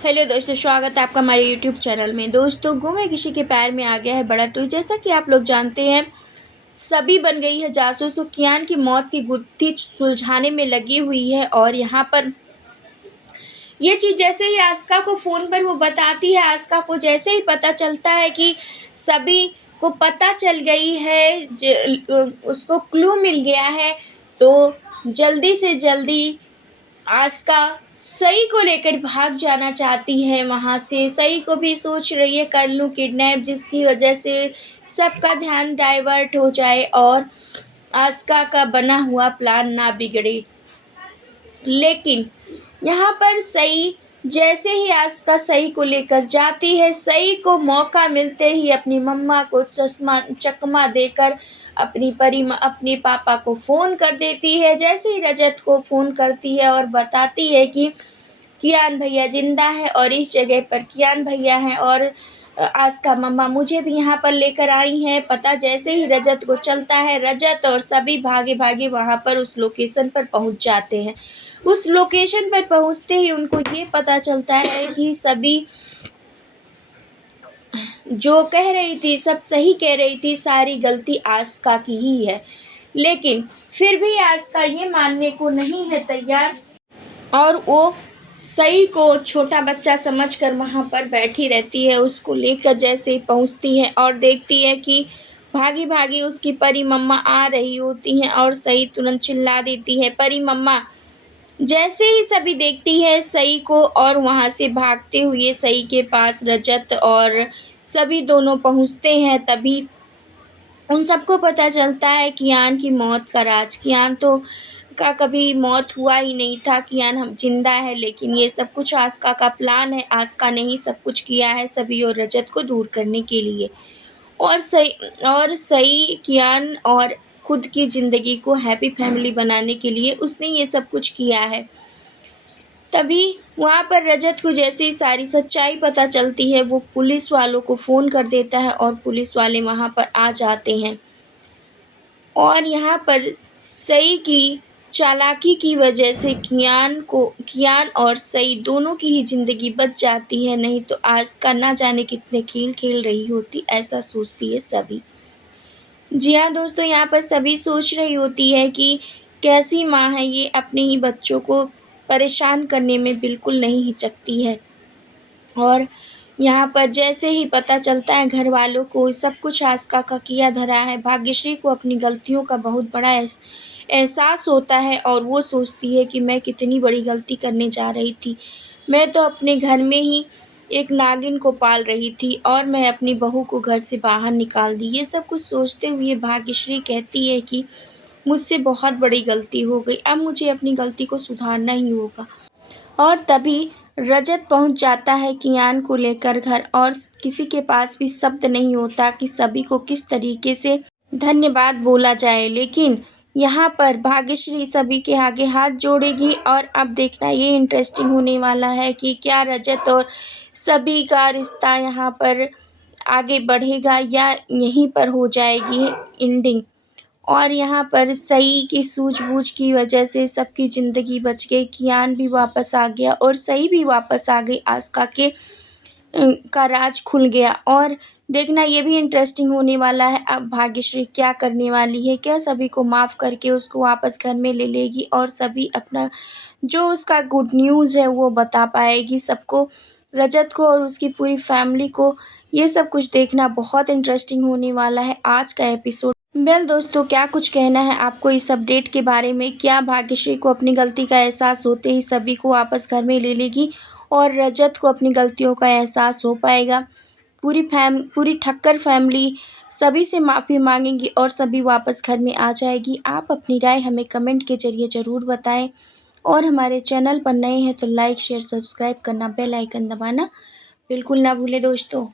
Hello दोस्तों, स्वागत है आपका हमारे यूट्यूब चैनल में। दोस्तों, गुम किसी के पैर में आ गया है बड़ा ट्विस्ट। जैसा कि आप लोग जानते हैं, सभी बन गई है जासूस। कियान की मौत की गुत्थी सुलझाने में लगी हुई है। और यहाँ पर ये चीज़ जैसे ही आस्का को फ़ोन पर वो बताती है, आस्का को जैसे ही पता चलता है कि सभी को पता चल गई है, उसको क्लू मिल गया है, तो जल्दी से जल्दी आस्का सई को लेकर भाग जाना चाहती है वहाँ से। सई को भी सोच रही है कर लूँ किडनैप, जिसकी वजह से सबका ध्यान डाइवर्ट हो जाए और आस्का का बना हुआ प्लान ना बिगड़े। लेकिन यहाँ पर सई जैसे ही आस्का सई को लेकर जाती है, सई को मौका मिलते ही अपनी मम्मा को चकमा देकर अपने पापा को फ़ोन कर देती है। जैसे ही रजत को फ़ोन करती है और बताती है कि कियान भैया ज़िंदा है और इस जगह पर कियान भैया हैं और आस्का मम्मा मुझे भी यहाँ पर लेकर आई हैं। पता जैसे ही रजत को चलता है, रजत और सभी भागे भागे वहाँ पर उस लोकेशन पर पहुँच जाते हैं। उस लोकेशन पर पहुँचते ही उनको ये पता चलता है कि सभी जो कह रही थी सब सही कह रही थी, सारी गलती आस्का की ही है। लेकिन फिर भी आस्का ये मानने को नहीं है तैयार और वो सई को छोटा बच्चा समझकर वहाँ पर बैठी रहती है। उसको लेकर जैसे ही पहुँचती है और देखती है कि भागी भागी उसकी परी मम्मा आ रही होती हैं और सई तुरंत चिल्ला देती है, परी मम्मा। जैसे ही सभी देखती है सई को और वहाँ से भागते हुए सई के पास रजत और सभी दोनों पहुँचते हैं। तभी उन सबको पता चलता है कियान की मौत का राज। कियान तो का कभी मौत हुआ ही नहीं था, कियान हम जिंदा है। लेकिन ये सब कुछ आस्का का प्लान है। आस्का ने ही सब कुछ किया है सभी और रजत को दूर करने के लिए। और सही कियान और खुद की ज़िंदगी को हैप्पी फैमिली बनाने के लिए उसने ये सब कुछ किया है। तभी वहाँ पर रजत को जैसे ही सारी सच्चाई पता चलती है, वो पुलिस वालों को फ़ोन कर देता है और पुलिस वाले वहाँ पर आ जाते हैं। और यहाँ पर सई की चालाकी की वजह से कियान और सई दोनों की ही ज़िंदगी बच जाती है, नहीं तो आस्का ना जाने कितने खेल खेल रही होती, ऐसा सोचती है सभी। जी हाँ दोस्तों, यहाँ पर सभी सोच रही होती है कि कैसी माँ है ये, अपने ही बच्चों को परेशान करने में बिल्कुल नहीं हिचकती है। और यहाँ पर जैसे ही पता चलता है घर वालों को, सब कुछ आस्का का किया धरा है। भाग्यश्री को अपनी गलतियों का बहुत बड़ा एहसास होता है और वो सोचती है कि मैं कितनी बड़ी गलती करने जा रही थी। मैं तो अपने घर में ही एक नागिन को पाल रही थी और मैं अपनी बहू को घर से बाहर निकाल दी। ये सब कुछ सोचते हुए भाग्यश्री कहती है कि मुझसे बहुत बड़ी गलती हो गई, अब मुझे अपनी गलती को सुधारना ही होगा। और तभी रजत पहुंच जाता है कियान को लेकर घर और किसी के पास भी शब्द नहीं होता कि सभी को किस तरीके से धन्यवाद बोला जाए। लेकिन यहाँ पर भाग्यश्री सभी के आगे हाथ जोड़ेगी और अब देखना ये इंटरेस्टिंग होने वाला है कि क्या रजत और सभी का रिश्ता यहाँ पर आगे बढ़ेगा या यहीं पर हो जाएगी एंडिंग। और यहाँ पर सई की सूझबूझ की वजह से सबकी ज़िंदगी बच गई, कियान भी वापस आ गया और सई भी वापस आ गई। आस्का का राज खुल गया और देखना ये भी इंटरेस्टिंग होने वाला है। अब भाग्यश्री क्या करने वाली है, क्या सभी को माफ़ करके उसको वापस घर में ले लेगी और सभी अपना जो उसका गुड न्यूज़ है वो बता पाएगी सबको, रजत को और उसकी पूरी फैमिली को। ये सब कुछ देखना बहुत इंटरेस्टिंग होने वाला है आज का एपिसोड। वेल दोस्तों, क्या कुछ कहना है आपको इस अपडेट के बारे में? क्या भाग्यश्री को अपनी गलती का एहसास होते ही सभी को वापस घर में ले लेगी और रजत को अपनी गलतियों का एहसास हो पाएगा? पूरी ठक्कर फैमिली सभी से माफ़ी मांगेगी और सभी वापस घर में आ जाएगी। आप अपनी राय हमें कमेंट के ज़रिए ज़रूर बताएं और हमारे चैनल पर नए हैं तो लाइक शेयर सब्सक्राइब करना, बेल आइकन दबाना बिल्कुल ना भूलें दोस्तों।